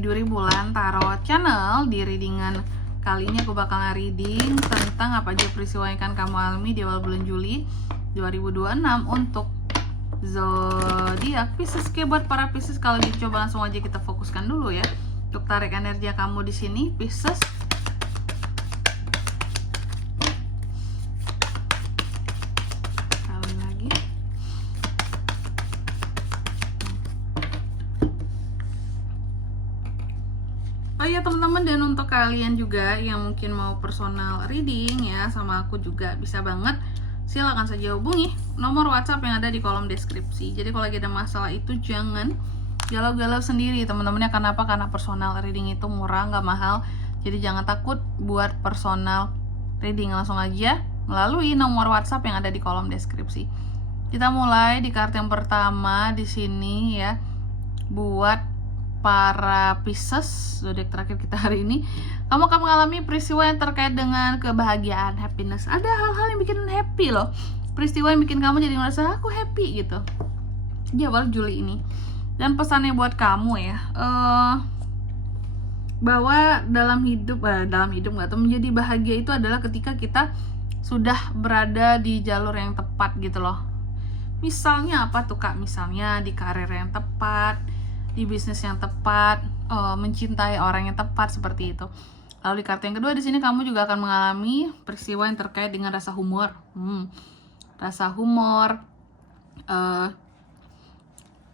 di Duri Bulan Tarot Channel. Di readingan kali ini aku bakal reading tentang apa aja peristiwa yang akan kamu alami di awal bulan Juli 2026 untuk zodiak Pisces. Oke, buat para Pisces, kalau gitu coba langsung aja kita fokuskan dulu ya untuk tarik energi kamu di sini Pisces. Oh iya teman-teman, dan untuk kalian juga yang mungkin mau personal reading ya sama aku juga bisa banget, silakan saja hubungi nomor WhatsApp yang ada di kolom deskripsi. Jadi kalau lagi ada masalah itu jangan galau-galau sendiri teman-temannya. Kenapa? Karena personal reading itu murah, nggak mahal. Jadi jangan takut buat personal reading, langsung aja melalui nomor WhatsApp yang ada di kolom deskripsi. Kita mulai di kartu yang pertama di sini ya, buat para Pisces, zodiak terakhir kita hari ini. Kamu akan mengalami peristiwa yang terkait dengan kebahagiaan, happiness. Ada hal-hal yang bikin happy loh, peristiwa yang bikin kamu jadi ngerasa aku happy gitu di awal Juli ini. Dan pesannya buat kamu ya, bahwa dalam hidup nggak tuh, menjadi bahagia itu adalah ketika kita sudah berada di jalur yang tepat gitu loh. Misalnya apa tuh Kak? Misalnya di karir yang tepat, di bisnis yang tepat, mencintai orang yang tepat, seperti itu. Lalu di kartu yang kedua di sini kamu juga akan mengalami peristiwa yang terkait dengan rasa humor, rasa humor,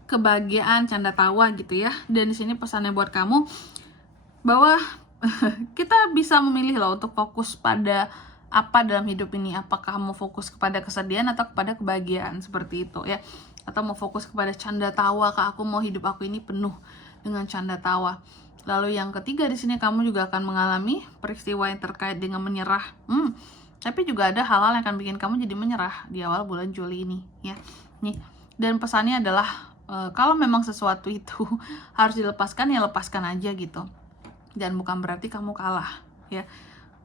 kebahagiaan, canda tawa gitu ya. Dan di sini pesannya buat kamu bahwa kita bisa memilih loh untuk fokus pada apa dalam hidup ini. Apakah mau fokus kepada kesedihan atau kepada kebahagiaan, seperti itu ya. Atau mau fokus kepada canda tawa, Kak, aku mau hidup aku ini penuh dengan canda tawa. Lalu yang ketiga di sini kamu juga akan mengalami peristiwa yang terkait dengan menyerah. Tapi juga ada hal-hal yang akan bikin kamu jadi menyerah di awal bulan Juli ini ya. Nih, dan pesannya adalah kalau memang sesuatu itu harus dilepaskan ya lepaskan aja gitu. Dan bukan berarti kamu kalah ya.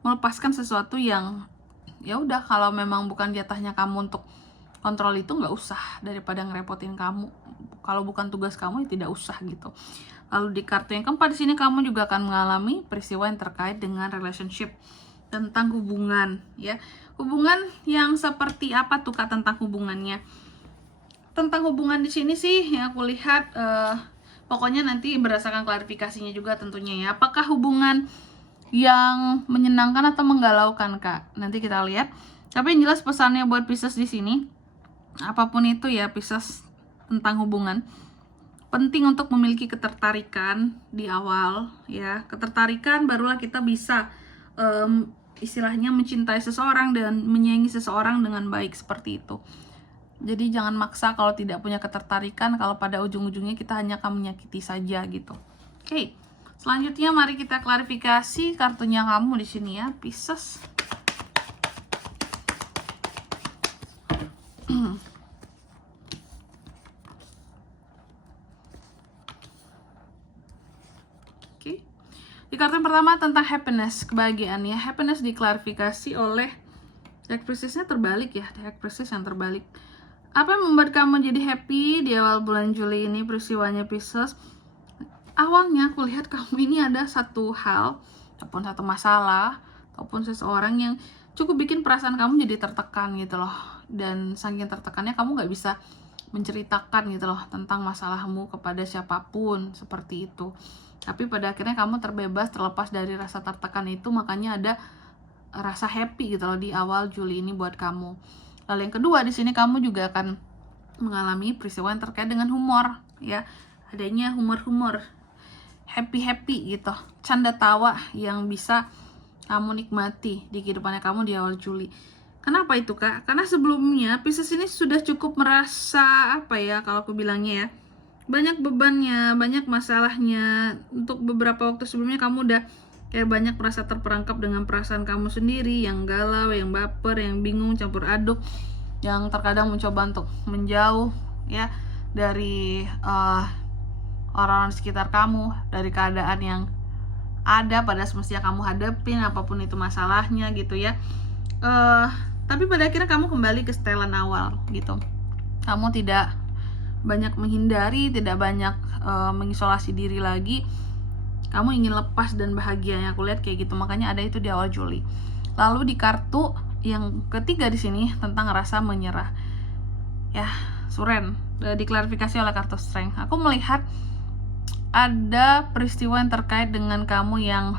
Melepaskan sesuatu yang ya udah, kalau memang bukan jatahnya kamu untuk kontrol itu nggak usah, daripada ngerepotin kamu. Kalau bukan tugas kamu ya tidak usah gitu. Lalu di kartu yang keempat di sini kamu juga akan mengalami peristiwa yang terkait dengan relationship, tentang hubungan ya. Hubungan yang seperti apa tuh Kak tentang hubungannya? Tentang hubungan di sini sih yang aku lihat pokoknya nanti berdasarkan klarifikasinya juga tentunya ya. Apakah hubungan yang menyenangkan atau menggalaukan Kak? Nanti kita lihat. Tapi yang jelas pesannya buat Pisces di sini, apapun itu ya Pisces, tentang hubungan penting untuk memiliki ketertarikan di awal ya. Ketertarikan barulah kita bisa istilahnya mencintai seseorang dan menyayangi seseorang dengan baik, seperti itu. Jadi jangan maksa kalau tidak punya ketertarikan, kalau pada ujung-ujungnya kita hanya akan menyakiti saja gitu. Oke, selanjutnya mari kita klarifikasi kartunya kamu di sini ya Pisces. Di kartu yang pertama tentang happiness, kebahagiaan ya. Happiness diklarifikasi oleh deck Priestess-nya terbalik ya, deck Priestess yang terbalik. Apa yang membuat kamu jadi happy di awal bulan Juli ini peristiwanya Pisces? Awalnya aku lihat kamu ini ada satu hal ataupun satu masalah ataupun seseorang yang cukup bikin perasaan kamu jadi tertekan gitu loh. Dan saking tertekannya kamu nggak bisa menceritakan gitu loh tentang masalahmu kepada siapapun, seperti itu. Tapi pada akhirnya kamu terbebas, terlepas dari rasa tertekan itu, makanya ada rasa happy gitu loh di awal Juli ini buat kamu. Lalu yang kedua di sini kamu juga akan mengalami peristiwa yang terkait dengan humor ya. Adanya humor-humor, happy-happy gitu, canda tawa yang bisa kamu nikmati di kehidupannya kamu di awal Juli. Kenapa itu Kak? Karena sebelumnya Pisces ini sudah cukup merasa apa ya, kalau aku bilangnya ya, banyak bebannya, banyak masalahnya. Untuk beberapa waktu sebelumnya kamu udah kayak banyak merasa terperangkap dengan perasaan kamu sendiri, yang galau, yang baper, yang bingung, campur aduk, yang terkadang mencoba untuk menjauh ya dari orang-orang di sekitar kamu, dari keadaan yang ada pada semestinya kamu hadapin, apapun itu masalahnya gitu ya. Tapi pada akhirnya kamu kembali ke setelan awal gitu. Kamu tidak banyak menghindari, tidak banyak mengisolasi diri lagi, kamu ingin lepas dan bahagianya, aku lihat kayak gitu, makanya ada itu di awal Juli. Lalu di kartu yang ketiga di sini tentang rasa menyerah ya, Suren, diklarifikasi oleh kartu Strength. Aku melihat ada peristiwa yang terkait dengan kamu yang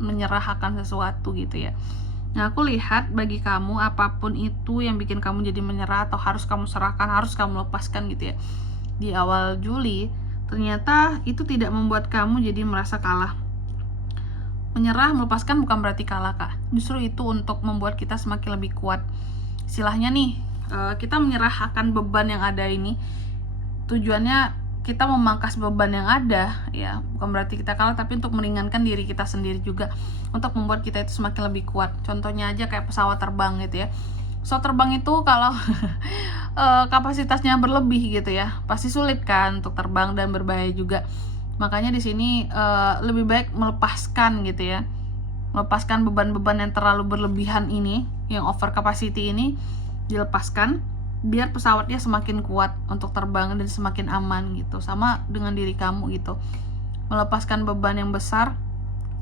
menyerah akan sesuatu gitu ya. Nah, aku lihat bagi kamu apapun itu yang bikin kamu jadi menyerah atau harus kamu serahkan, harus kamu lepaskan gitu ya, di awal Juli, ternyata itu tidak membuat kamu jadi merasa kalah. Menyerah, melepaskan bukan berarti kalah, Kak. Justru itu untuk membuat kita semakin lebih kuat. Istilahnya nih, kita menyerah akan beban yang ada ini, tujuannya kita memangkas beban yang ada ya, bukan berarti kita kalah, tapi untuk meringankan diri kita sendiri juga, untuk membuat kita itu semakin lebih kuat. Contohnya aja kayak pesawat terbang gitu ya. Pesawat terbang itu kalau kapasitasnya berlebih gitu ya, pasti sulit kan untuk terbang dan berbahaya juga. Makanya di sini lebih baik melepaskan gitu ya, melepaskan beban-beban yang terlalu berlebihan ini, yang over capacity ini dilepaskan, biar pesawatnya semakin kuat untuk terbang dan semakin aman gitu. Sama dengan diri kamu gitu, melepaskan beban yang besar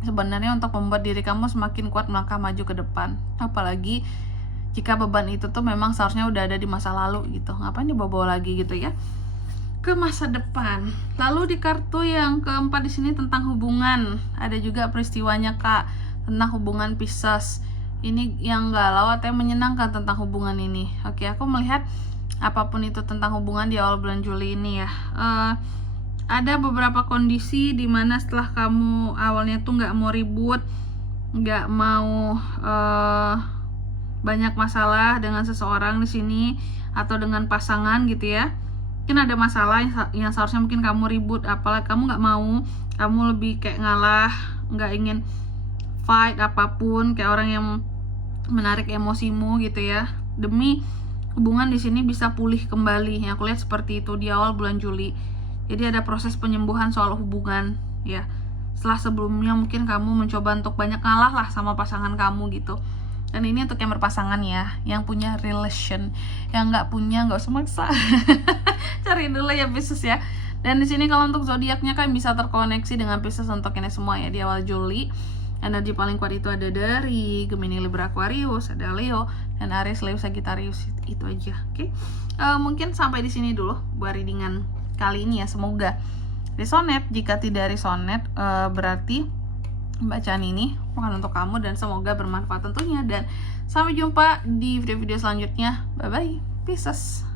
sebenarnya untuk membuat diri kamu semakin kuat melangkah maju ke depan. Apalagi jika beban itu tuh memang seharusnya udah ada di masa lalu gitu, ngapain dibawa-bawa lagi gitu ya ke masa depan. Lalu di kartu yang keempat di sini tentang hubungan, ada juga peristiwanya, Kak, tentang hubungan Pisces. Ini yang galau atau yang menyenangkan tentang hubungan ini. Oke, aku melihat apapun itu tentang hubungan di awal bulan Juli ini ya, ada beberapa kondisi dimana setelah kamu awalnya tuh nggak mau ribut, nggak mau banyak masalah dengan seseorang di sini atau dengan pasangan gitu ya. Mungkin ada masalah yang seharusnya mungkin kamu ribut, apalagi kamu nggak mau, kamu lebih kayak ngalah, nggak ingin fight apapun, kayak orang yang menarik emosimu gitu ya, demi hubungan di sini bisa pulih kembali. Yang aku lihat seperti itu di awal bulan Juli. Jadi ada proses penyembuhan soal hubungan ya. Setelah sebelumnya mungkin kamu mencoba untuk banyak ngalah lah sama pasangan kamu gitu. Dan ini untuk yang berpasangan ya, yang punya relation. Yang nggak punya nggak usah maksa. Cari dulu ya Pisces ya. Dan di sini kalau untuk zodiaknya kan bisa terkoneksi dengan Pisces untuk ini semua ya di awal Juli. Energi paling kuat itu ada dari Gemini, Libra, Aquarius, ada Leo, dan Aries, Leo, Sagittarius. Itu aja, oke? Mungkin sampai di sini dulu buat readingan kali ini ya. Semoga resonate. Jika tidak resonate, berarti bacaan ini bukan untuk kamu, dan semoga bermanfaat tentunya. Dan sampai jumpa di video-video selanjutnya. Bye-bye, Pisces.